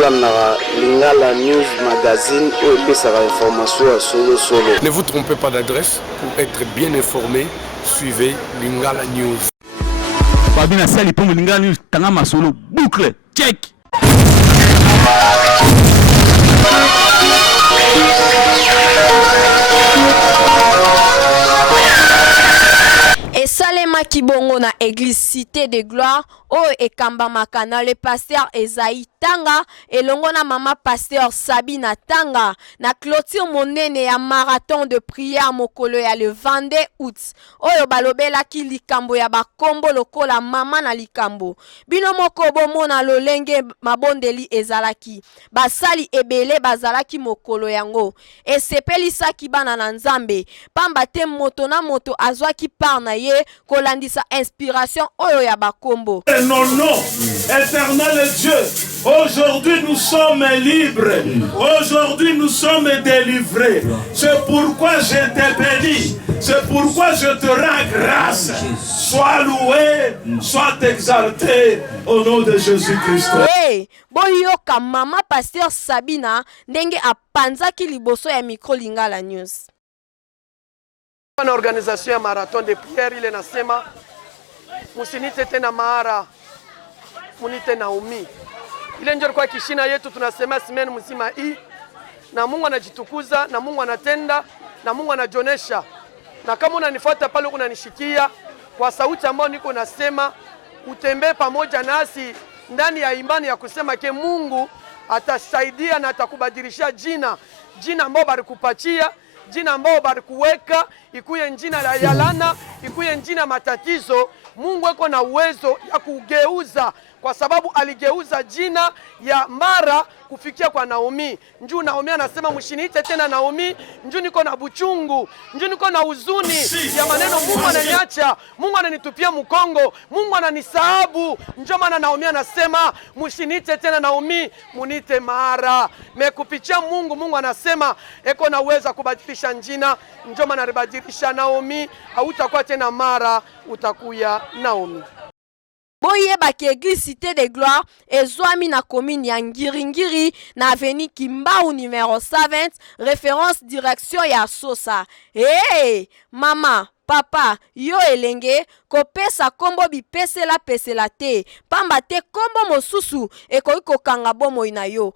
bolandaka Lingala News Magazine ou epesaka information à solo. Ne vous trompez pas d'adresse pour être bien informé. Suivez Lingala News. Babina Sali pour Lingala News, Tangama Solo, boucle, check. Et Salema Kibongo na église Cité de Gloire, et Kamba Makana, le pasteur Esaïe Tanga, et longona mama pasteur Sabina Tanga, na clôture monene ya marathon de prière mokolo ya le 22 août. Oyo balobela ki likambo ya bakombo lokola mama na likambo. Bino moko bomona lolenge mabondeli ezalaki. Basali ebele bazalaki mokolo yango. Et sepelisa ki bana na nzambe. Pamba te moto na moto azwaki par na ye kolandisa inspiration oyo ya bakombo. Non, non, éternel Dieu, aujourd'hui nous sommes libres, aujourd'hui nous sommes délivrés. C'est pourquoi je te bénis, c'est pourquoi je te rends grâce. Sois loué, sois exalté au nom de Jésus-Christ. Hey, boyoka mama pasteur Sabina ndenge apanzaki liboso ya micro Lingala News. Na organisation ya marathon de prière ile nasema musinite tena mara munite Naomi. Ile ndio kwa kishina yetu tunasema simeni mzima hii, na Mungu anajitukuza, na Mungu anatenda, na Mungu anajonesha. Na kama unanifuata pale unanishikia kwa sauti ambayo niko nasema, utembee pamoja nasi ndani ya imani ya kusema ke Mungu atasaidia na atakubadilisha jina ambao barikupatia, jina ambao barikuweka ikuye jina la yalana, ikuye jina matatizo. Mungu eko na uwezo ya kugeuza, kwa sababu aligeuza jina ya Mara kufikia kwa Naomi. Njoo Naomi anasema mshiniite tena Naomi, njoo niko na buchungu, njoo niko na huzuni ya maneno Mungu ananiacha, Mungu ananitupia mkongo, Mungu ananisahabu. Njoo maana Naomi anasema mshiniite tena Naomi, munite Mara. Mekupitia Mungu anasema eko na uwezo kubadilisha jina. Njoo maana alibadilisha Naomi, hautakuwa tena Mara, utakuya Naomi. Boyeba ki église Cité de Gloire ezwami na commune ya Ngiringiri na avenue Kimbau numéro 120, référence direction ya Sosa. Hey, mama, papa, yo elenge kopesa kombo bipesela pesela te. Pamba te kombo mosusu ekoki kokanga bomoi na yo.